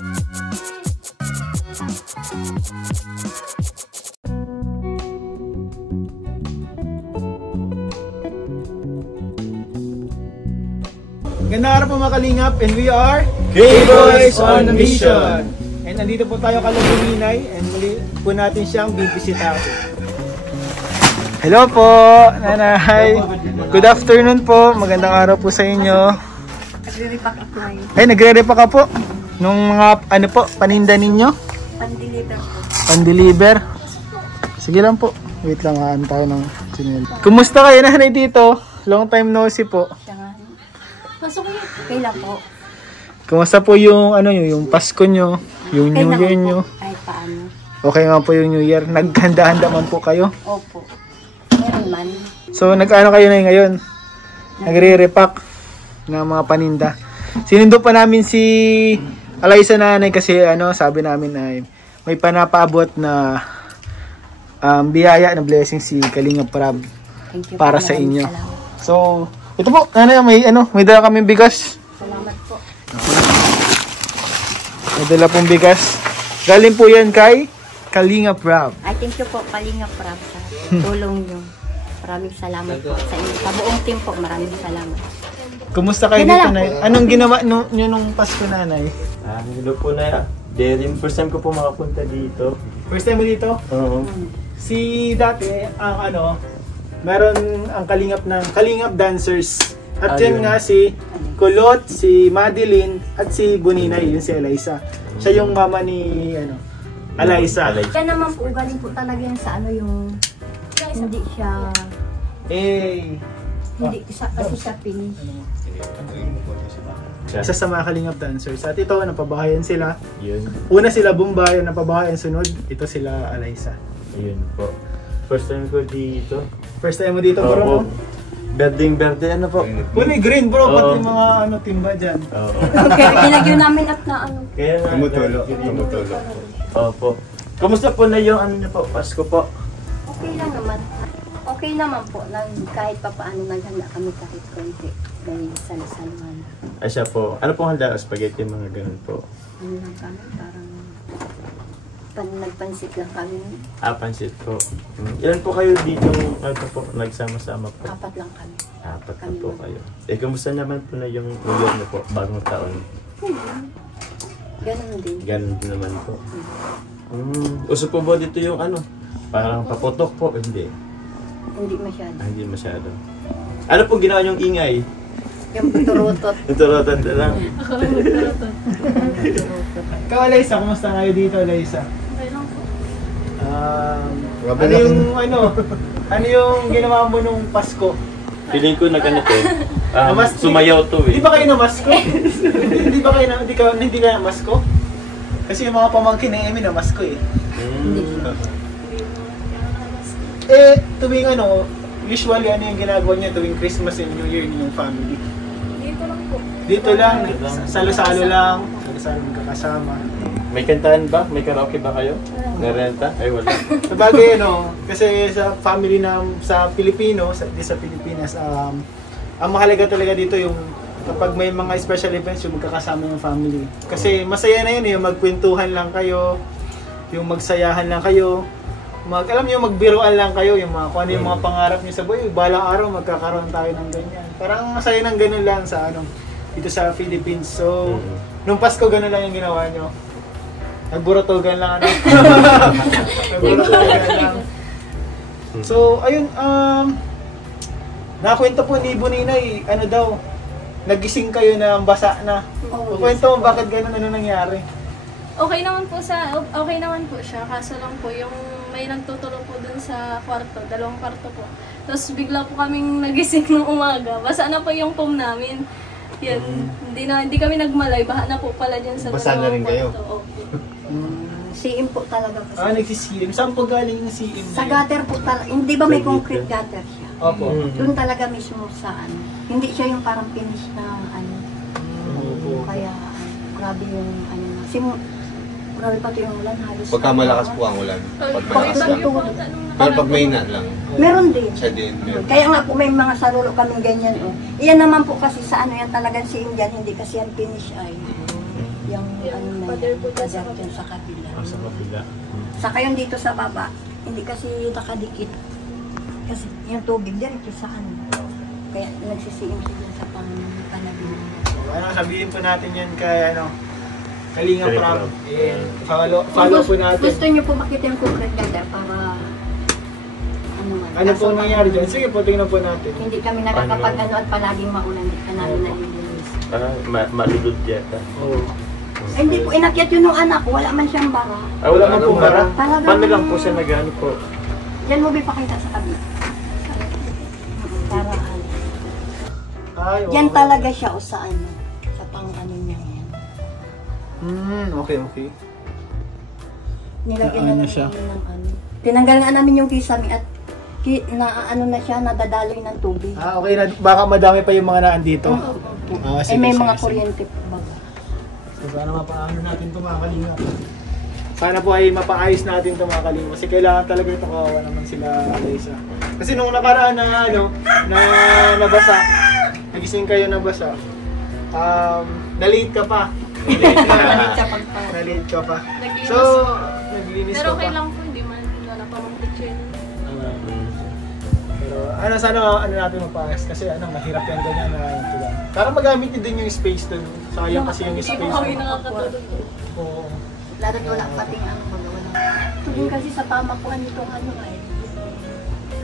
Gandang araw po mga kalingap, and we are K-Boys on Mission! And nandito po tayo kay Ninay, and muli po natin siyang bibisitahin. Hello po, Nanay! Good afternoon po, magandang araw po sa inyo. Nagre-repack ako ngayon. Ay, nagre-repack ka po? Nung mga, ano po, paninda ninyo? Pan-deliver po. Pan-deliver? Sige lang po. Wait lang, ano tayo ng sinil. Kumusta kayo, Nanay, dito? Long time no see po. Pasok yun. Okay lang po. Kumusta po yung ano nyo, yung Pasko nyo, yung Okay New Year naman nyo? po. Kahit paano. Okay nga po yung New Year. Naghanda-handa man po kayo. Opo. Meron man. So nag-ano kayo na ngayon? Nagre-repack ng mga paninda. Sinundo pa namin si Alaysa Nanay kasi ano, sabi namin ay may panapaabot na biyaya na blessing si Kalingap Prab Thank you para po. sa inyo. Salamat. So ito po, may dala kaming bigas. Salamat po. May dala pong bigas. Galing po yan kay Kalingap Prab. I thank you po, Kalingap Prab, sa tulong nyo. Maraming salamat po sa inyo. Sa buong team po, maraming salamat. Kumusta kayo dito, Nay? Anong ginawa nyo nung Pasko, Nanay? Hello po, Nay. Then, first time ko po makapunta dito. First time mo dito? Oo. Si dati, ang ano, meron ang kalingap ng Kalingap Dancers. At yun nga si Kulot, si Madeline, at si Buninay, yun si Alaysa. Siya yung mama ni ano, Alaysa. Kaya naman po, galing po talaga yan sa ano yung hindi siya hindi kasi siya finish. Isa sa mga Kalingap Dancers. At ito, napabahayan sila. Yun. Una sila Bombay, napabahayan sunod. Ito sila Alaysa. Ayun po. First time ko dito. First time mo dito, Oo bro? po. Berding-berde, ano po? Uy, green bro, Oo. ba't yung mga ano, timba dyan? Oo. Kaya ginagyo namin at na ano. Kaya nga. Tumutulo. Tumutulo. Opo. Kumusta po na yung ano niyo po? Pasko po? Okay lang naman. Okay naman po. Kahit pa paano naghanda kami kahit konti. Dahil salo-saluhan. Ay siya po. Ano pong handa? Spaghetti, mga ganun po. Ano lang kami, parang nagpansit lang kami. Pansit po. Ilan po kayo dito po, nagsama-sama po? Apat lang kami. Apat na po kayo. Kumusta naman po na yung ulo niyo po, bagong taon? Ganun din. Ganun din naman po. Uso po ba dito yung ano? Parang paputok po? Hindi. Hindi masyado. Hindi masyado. Ano po ginawa niyong ingay? Yung turutot. Tuturutan na lang. Ikaw, Alaysa, kumusta kayo dito, Alaysa? Okay lang po. Ano yung ginawa mo nung Pasko? Feeling ko na ganito. Namasko? Sumayaw to eh. Di ba kayo namasko? Hindi ka namasko? Kasi yung mga pamangkin ni Emmy namasko eh. Tuwing ano, usually ano yung ginagawa niya tuwing Christmas and New Year niyong family? Dito lang po. Dito lang, salo-salo lang, salo-salo magkakasama. May kantahan ba? May karaoke ba kayo? Narenta? Ay wala. Sabagay kasi sa family sa Pilipino, sa Pilipinas, ang mahalaga talaga dito yung kapag may mga special events yung magkakasama yung family. Kasi masaya na yun yung magkwentuhan lang kayo, yung magsayahan lang kayo, alam niyo magbiruan lang kayo, yung mga kung ano yung mga pangarap niyo sa buhay, balang araw magkakaroon tayo ng ganyan. Parang masaya ng ganun lang sa dito sa Philippines. So, nung Pasko ganun lang yung ginawa niyo. Nagburatogan lang Nagburatogan lang. So, ayun, nakakwento po ni Buninay, nagising kayo na basa na. Kwento mo bakit ganun, ano nangyari? Okay naman po siya, kaso lang po yung may nagtutulong po dun sa kwarto, 2 kwarto po. Tapos bigla po kaming nagising ng umaga, basa na po yung foam namin. Yan, hindi kami nagmalay, baha na po pala dyan sa Basa na rin kayo? CM po talaga kasi. Nagsi-CM. Saan po galing yung CM? Sa gutter po talaga. Hindi ba may concrete gutter siya? Opo. Doon talaga mismo sa Hindi siya yung parang finish na Kaya grabe yung grabe pati yung ulan. Halos Pagka malakas po ang ulan. Pag malakas lang. Pero pag may na lang. Meron din. Siya din. Meron. Kaya nga po may mga salulo kaming ganyan. Iyan naman po kasi sa yan talagang si Indian, hindi kasi yan finish ay. Yung ano na Pader yan, po dyan sa pader dyan sa kabila. Sa kapila. Saka yung dito sa baba, hindi kasi nakadikit. Kasi yung tubig diretso sa ano. Kaya nagsisiim siya dyan sa panabing. Ano, sabihin po natin yan kay ano, Kalinga Kalinga Prab. Prab. And follow po natin. Gusto niyo po makita yung concrete ladder para ano man. Ano po Kaso nangyari dyan? Sige po, tingnan po natin. Hindi kami nakakapag-ano at palaging maulan. Hindi ka namin nalilinis. Malulod yata. Oo. Ay, hindi po inakyat yun ng anak ko. Wala man siyang bara. Wala man pong bara. Talagang- Paano lang po siya nag-ano po? Yan mo pakita sa kabila. Para ano. Ay, Yan okay. talaga siya o sa ano. Sa pang ano niya yan. Okay. Nilagyan Ano na siya? namin ng ano. Tinanggal nga namin yung kisame at na ano na siya, nadadaloy ng tubig. Okay na, baka madami pa yung mga naandito. Eh may mga kuryente pa baga. So, sana mapaano natin ito mga kalinga. Sana po ay mapaayos natin ito mga kalinga. Kasi kailangan talaga ito, kawawa naman sila Alyssa. Kasi nung nakaraan na ano, na nabasa, nagising kayo nabasa, na-late ka pa. Nalit sa pagpa. Na-late ka pa. Naglinis. So, naglinis Pero ka okay pa. lang po, hindi man wala pa mang picture. Pero ano, sana ano natin mapaayos kasi ano, mahirap yan ganyan na ito lang. Para magamit din din yung space dun. Sayang kasi yung Hindi space. po kami nakakatulog. Oo. Lalo't wala pating ano baga wala. Tugin kasi sa pamakuan nitong ano ay.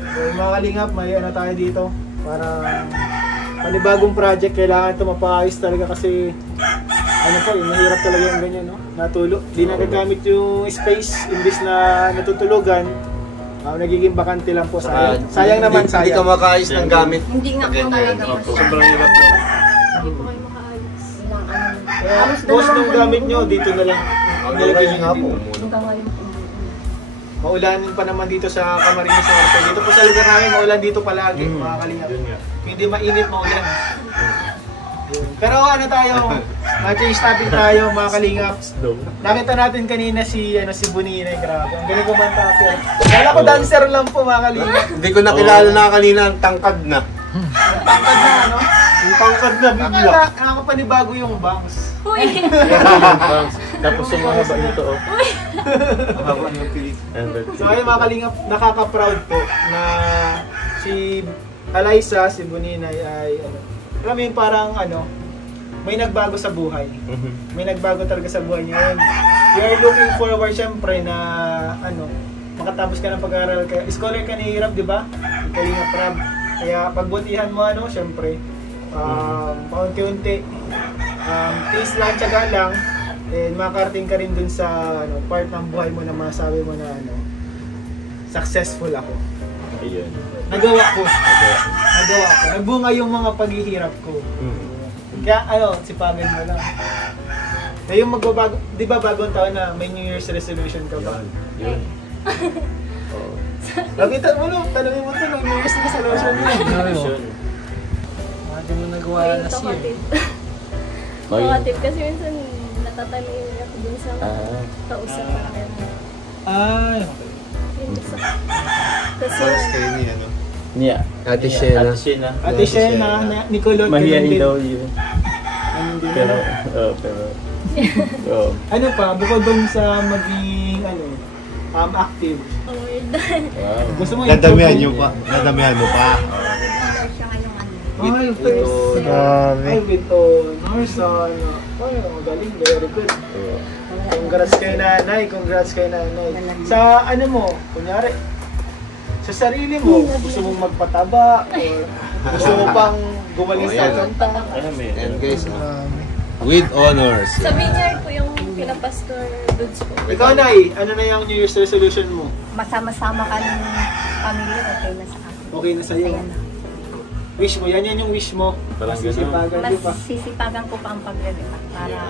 So, mga kalingap, may ano tayo dito. Para panibagong project, kailangan ito mapaayos talaga kasi ano po, mahirap talaga yung ganyan, no? Natulog. Di nagagamit yung space, imbis na natutulugan, nagiging bakante lang po. Sayang naman, Hindi ka sayang. makaayos ng gamit. Hindi nga po talaga Opo, kasi. sobrang hirap na. Hindi po kayo makaalis. Ilang ano. Kaya, Halos boss dalawang ng gamit nyo, dito na lang. Nilagay nyo dito. Hanggang ngayon po. Maulanin pa naman dito sa Camarines Norte. Dito po sa lugar namin, maulan dito palagi, mga kalingap. Yun nga. Hindi mainit, maulan. Yun. Pero ano tayo, change topic tayo mga kalingap. Dog. Nakita natin kanina si Buninay, grabe. Ang galing kumanta pero kala ko dancer lang po mga kalingap. Hindi ko nakilala na kanina ang tangkad na. Ang tangkad na ano? Ang tangkad na bigla. Nakakapanibago yung bangs. Uy! Tapos yung mga ba nito, oh. Haba ng pilik. So ayun mga kalingap, nakaka-proud po na si Alyssa, si Buninay ay alam mo yung parang may nagbago sa buhay. May nagbago talaga sa buhay niya yun. We are looking forward syempre na makatapos ka ng pag-aaral. Scholar ka ni Rab, di ba? Kalinga Prab. Kaya pagbutihan mo syempre, paunti-unti, tiis lang, tiyaga lang, and makarating ka rin dun sa part ng buhay mo na masabi mo na successful ako. Ayun. Nagawa ko. Nagbunga yung mga paghihirap ko. Kaya sipagan mo lang. Na yung magbabago, di ba bagong taon na may New Year's resolution ka ba? Yun. Oo. Nakita mo tanongin mo ito ng New Year's resolution mo. Yun. Hindi mo nagawa Uy, na siya. talkative. Ayun. Talkative kasi minsan natatanong ako dun sa kausap namin. Ay, Yun, sa- Kasi Paras kayo ni ano. Niya. Ate Shena. Ate Shena. Ate Shena, Nicolot, Mahihain ganun din. daw yun. Ganun din. Pero, oo. Ano pa, bukod dun sa maging, active. award. Wow. Gusto mo Dadamihan improve mo pa. Dadamihan mo pa. Nag-honor siya ngayong ano. Ay, first. Grabe. Ay, with honors. Ay, magaling. Very good. Oo. Congrats kay nanay. Congrats kay nanay. Sa mo, kunyari, sa sarili mo, gusto mong magpataba, or gusto mo pang gumaling sa kanta. Ano may? And guys, with honors. Sa vineyard po yung pinapastor goods po. Ikaw, Nay, ano na yung New Year's resolution mo? Masama-sama ka ng pamilya, okay na sa akin. Okay na sa'yo? Masaya na. Wish mo, yan yung wish mo. Parang Sisipagan, Mas di ba? sisipagan ko pa ang paglilipat para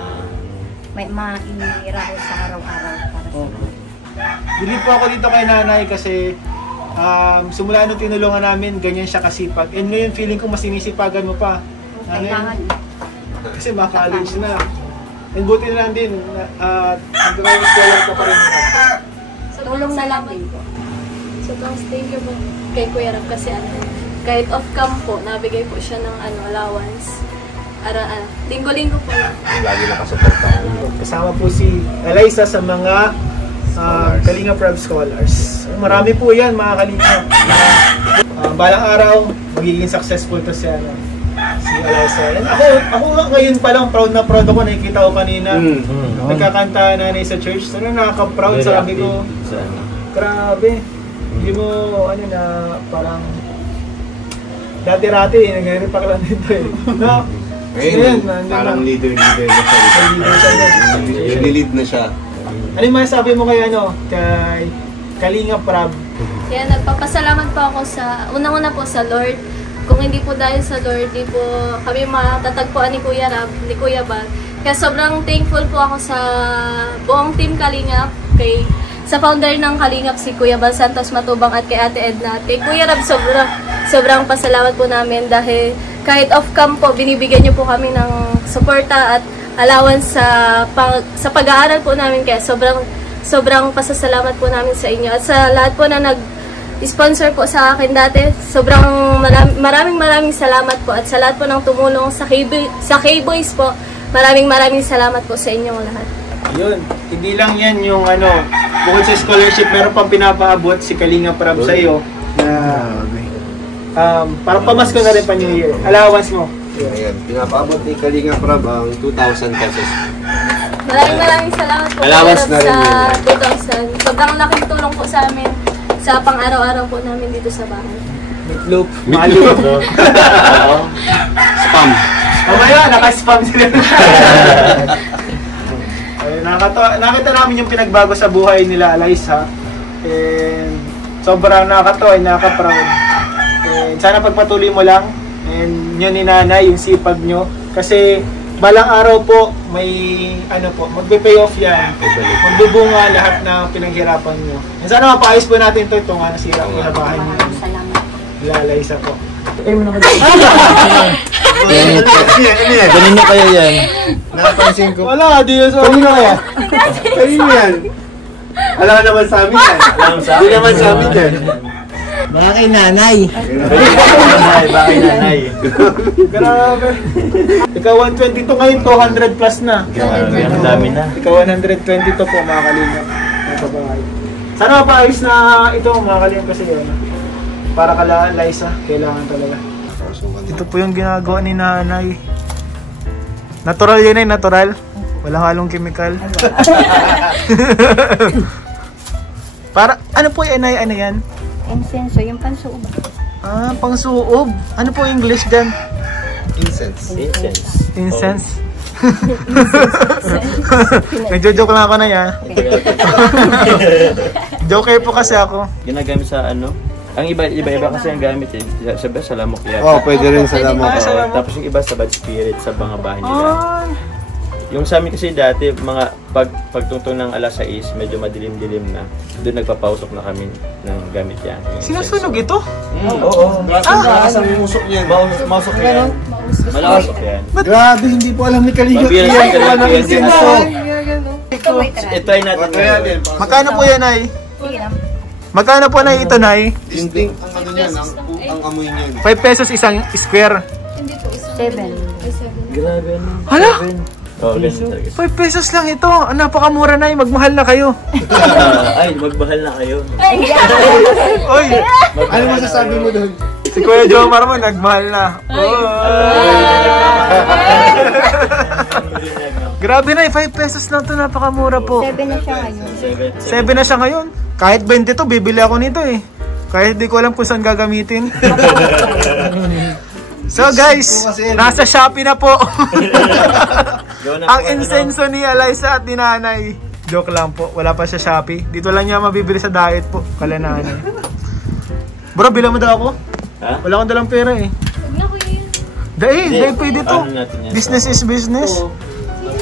may mainira ko sa araw-araw para sa Okay. Bilib po ako dito kay nanay kasi simula nung tinulungan namin, ganyan siya kasipag. And ngayon feeling ko mas sinisipagan mo pa. kailangan. Kasi maka-college na. And buti na lang din, hanggang scholar ka pa rin. Tulong na lang din po. So, thank you po kay Kuya Rab kasi kahit off-cam po, nabigay po siya ng allowance. Linggo-linggo po lang. Lagi nakasuporta ko. Kasama po si Eliza sa mga Kalinga Prab Scholars. Marami po yan mga Kalinga. Balang araw, magiging successful to si Eliza. And ako ngayon pa lang proud na proud ako. Nakikita ko kanina. Nagkakanta na sa church. So nakaka-proud. Sabi ko, grabe. Hindi mo, parang dati-rati, nag-repack lang dito eh. No? Ngayon, parang leader na siya. Nililid na siya. Ano yung masasabi mo kay Kalinga Prab? Kaya nagpapasalamat po ako unang-una po sa Lord. Kung hindi po dahil sa Lord, di po kami matatagpuan ni Kuya Rab, ni Kuya Bal. Kaya sobrang thankful po ako sa buong team Kalingap, sa founder ng Kalingap, si Kuya Bal Santos Matubang at kay Ate Edna. Kay Kuya Rab, sobrang pasalamat po namin dahil kahit off-cam po, binibigyan niyo po kami ng suporta at allowance sa pag-aaral po namin. Kaya sobrang pasasalamat po namin sa inyo. At sa lahat po na nag-sponsor po sa akin dati, sobrang maraming salamat po. At sa lahat po ng tumulong sa K-Boys po, maraming salamat po sa inyong lahat. Yun, hindi lang yan yung bukod sa scholarship, meron pang pinapaabot si Kalinga Prab sa iyo na parang pamasko na rin pa New Year. Allowance mo. Ayan, pinapaabot ni Kalinga Prab ang 2,000 pesos. Maraming salamat po. Allowance na rin sa 2,000. Sobrang laking tulong po sa amin sa pang-araw-araw po namin dito sa bahay. Meatloaf. Meatloaf. Spam. Mamaya, naka-spam sila. Nakita namin yung pinagbago sa buhay nila, Eliza. And sobrang nakakatawa, nakaka-proud. And sana pagpatuloy mo lang. And yun ni Nanay, yung sipag nyo. Kasi balang araw po, may magbe-pay off yan. Magbubunga lahat na pinaghirapan nyo. And sana mapaayos po natin ito nga nasira po sa bahay nyo. Salamat. Eliza po. Ganun na kaya yan. Napansin ko. Wala, di yun sa Kanino kaya? Kanino yan? Alam naman sa amin yan. Hindi naman sa amin yan. Baka kay nanay. Baka kay nanay. Grabe. Ikaw 122 ngayon, 200 plus na. Ang dami na. Ikaw 122 po mga Kalinga. Sana mapaayos na ito mga Kalinga kasi yun. Para kala Eliza, kailangan talaga. Ito po yung ginagawa ni Nanay. Natural yan natural. Walang halong chemical. Para, ano po yan ano yan? Insenso, yung pansuob. Pangsuob. Ano po English dyan? Incense. Incense. Nagjo-joke lang ako na yan. Joke po kasi ako. Ginagamit sa ang iba kasi ang gamit sabi sa lamok yan. Oh, pwede rin sa lamok. Tapos yung iba sa bad spirit sa mga bahay nila. Yung sa amin kasi dati mga pagtungtong ng alas 6, medyo madilim-dilim na. Doon nagpapausok na kami ng gamit yan. Sinusunog ito? Oo. Malakas ang musok niyan. Mausok yan. Malakas yan. Grabe, hindi po alam ni Kalinga. I-try natin. Magkano po yan, Nay? Sige lang. Magkano po na ito, Nay? Distinct ang niyan, ang amoy niyan. 5 pesos isang square. Hindi po, 7. Grabe Hala? Oh, 5 5 pesos lang ito. Napakamura, Nay. Magmahal na kayo. Ay, magmahal na kayo. Oy! Ano masasabi mo doon? Si Kuya Jomar mo, nagmahal na. Grabe, Nay. 5 pesos lang ito. Napakamura po. 7 na siya ngayon. 7 na siya ngayon. Kahit 20 to, bibili ako nito eh. Kahit di ko alam kung saan gagamitin. So guys, nasa Shopee na po. Ang insenso ni Eliza at ni Nanay. Joke lang po, wala pa siya Shopee. Dito lang niya mabibili sa diet po, kala Nanay. Bro, bilang mo daw ako? Ha? Wala akong dalang pera eh. Huwag na kuya. Dahil pwede to. Business is business.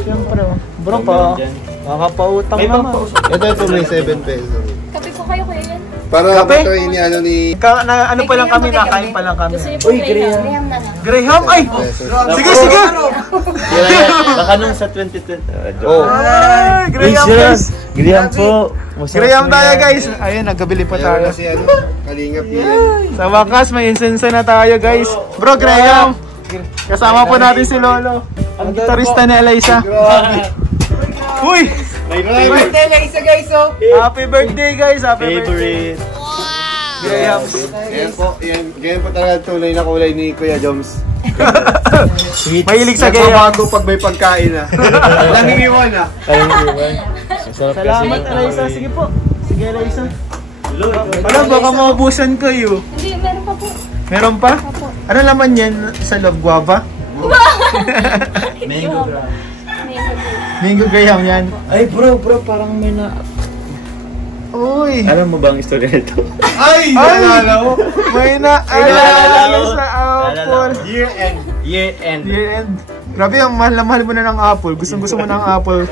Siyempre, bro pa. Makapautang naman. Ito may 7 pesos. Kape po kayo kuya yan. Para Kape? matry ni ni... Ano pa lang kami, nakain pa lang kami. Gusto niyo po Graham? Graham na lang. Graham, ay! Sige, sige! Baka nung sa 2020. Ay, Graham guys! Graham po. Graham tayo guys! Ayun, nagkabili pa tayo. Si Kalingap niya. Sa wakas, may insenso na tayo guys. Bro, Graham! Kasama po natin si Lolo. Ang gitarista ni Eliza. Uy! Birthday lang isa guys, oh. Happy birthday guys! Happy birthday! Grahams. Ganyan po talaga tunay na kulay ni Kuya Joms. Mahilig sa Nagbabago Grahams. pag may pagkain ah. Nangingiwan ah. Salamat Eliza. Sige po. Sige Eliza. Wala, baka maubusan kayo. Hindi, meron pa po. Meron pa? Ano laman yan sa love? Guava? Mango gram. Mango Graham yan. Ay bro, parang may na... Uy! Alam mo ba ang istorya nito? Ay! Naalala ko. May naalala sa apple. Year end. Year end. Year end. Grabe, ang mahal na mahal mo na ng apple. Gusto mo ng apple.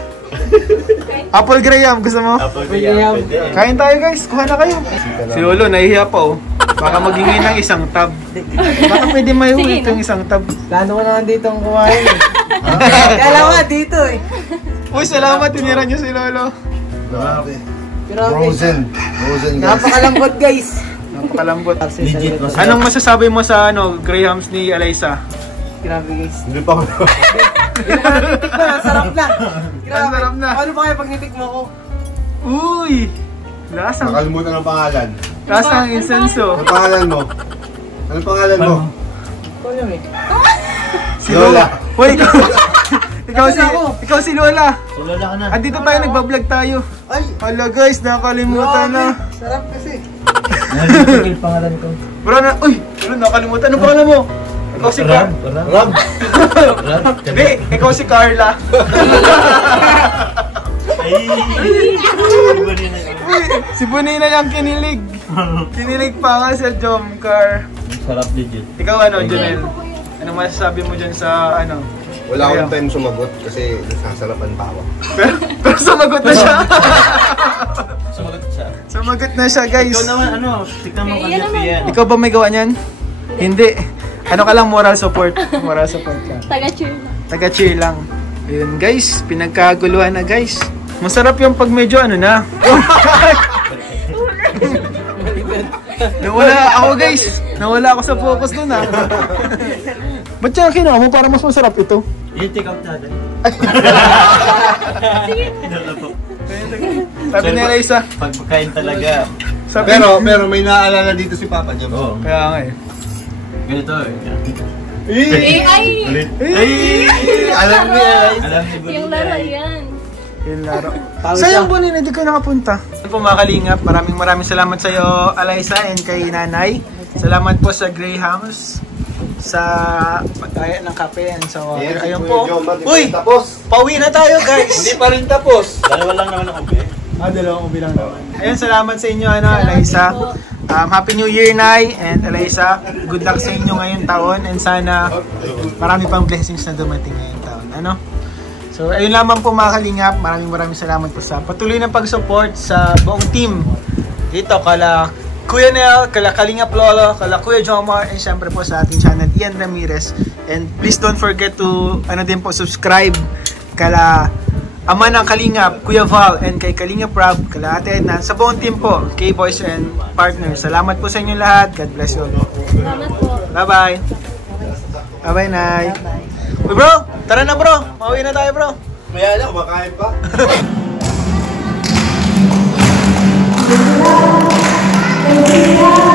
Apple Graham, gusto mo? Apple Graham. Kain tayo guys, kuha na kayo. Si Lolo, nahihiya pa oh. Baka magingin ng isang tab. Baka pwede may uwi itong isang tab. Plano ko naman dito ang kumain. Kala ko nga dito eh. Uy, salamat, tinira niyo si Lolo. Grabe. Grabe. Frozen guys. Napakalambot guys. Napakalambot. Legit masarap. Anong masasabi mo sa Grahams ni Eliza? Grabe guys. Hindi pa ako. Hindi ko natitik na, sarap na. Grabe. Ang sarap na. Ano ba kaya pag nitik mo ko? Uy! Lasang. Nakalimutan ang pangalan. Lasang insenso. Anong pangalan mo? Anong pangalan mo? Ito yun eh. Si Lola. Uy, ikaw si Lola. Lola ka na. Andito tayo, nagbablog tayo. Ay! Hala guys, nakalimutan na. Sarap kasi. Nalimutan yung pangalan ko. Bro, nakalimutan. Ano pangalan mo? Ikaw si Carla. Ram. Hindi, ikaw si Carla. Ay! Uy, si Bonina yung kinilig. Kinilig pa nga sa Jomcar. Sarap legit. Ikaw Jonel? Anong masasabi mo dyan sa Wala akong time sumagot kasi nasasarapan pa ako. Pero sumagot na siya. Sumagot siya. Sumagot na siya guys. Ikaw naman tignan mo kanya Pian. Ikaw ba may gawa niyan? Hindi. Ano ka lang, moral support. Moral support lang. Taga-cheer na. Taga-cheer lang. Ayun guys, pinagkaguluhan na guys. Masarap yung pag medyo na. Nawala ako guys. Nawala ako sa focus nun Ba't siya kinuha mo para mas masarap ito? I-take out natin. Sabi ni Eliza. Pagpakain talaga. Sabi, Pero may naaalala dito si Papa Joms. Oo. kaya nga eh. Ganito Ay! Alam niya. Alam ni Yung laro yan. Yung laro. Sayang po hindi ko nakapunta. Po mga kalingap, maraming salamat sa iyo Eliza and kay Nanay. Salamat po sa Grahams sa pagkaya ng kape and sa water. Ayun po. Uy! Tapos. Pauwi na tayo guys! Hindi pa rin tapos. Dalawa lang naman ang ubi. Dalawang ubi lang naman. Ayun, salamat sa inyo Eliza. Happy New Year, Nay and Eliza. Good luck sa inyo ngayong taon and sana marami pang blessings na dumating ngayong taon. So, ayun lamang po mga kalingap. Maraming salamat po sa patuloy na pag-support sa buong team. Dito, kala Kuya Nel, kala Kalingap Lolo, kala Kuya Jomar, and syempre po sa ating channel, Ian Ramirez. And please don't forget to, subscribe kala Ama ng Kalingap, Kuya Val, and kay Kalingap Rob, kala Ate Edna, sa buong team po, K-Boys and Partners. Salamat po sa inyo lahat. God bless you all. Salamat po. Bye-bye. Bye-bye, Nay. Uy, bro! Tara na, bro! Mauwi na tayo, bro! Maya na, kumakain pa. Thank you.